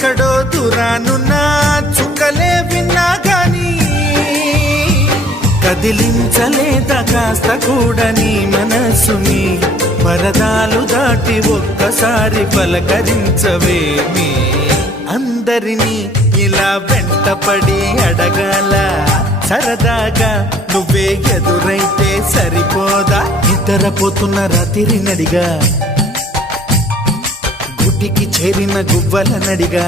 ఎక్కడో దూరానున్నా చుక్కలే విన్నా గాని కదిలించలేదా కాస్త కూడా నీ మనసుని పరదాలు దాటి ఒక్కసారి పలకరించవేమి అందరినీ ఇలా వెంటపడి అడగాల సరదాగా నువ్వే ఎదురైతే సరిపోదా నిద్రపోతున్న రాత్రి నడిగా గుడ్డికి చేరిన గువ్వల నడిగా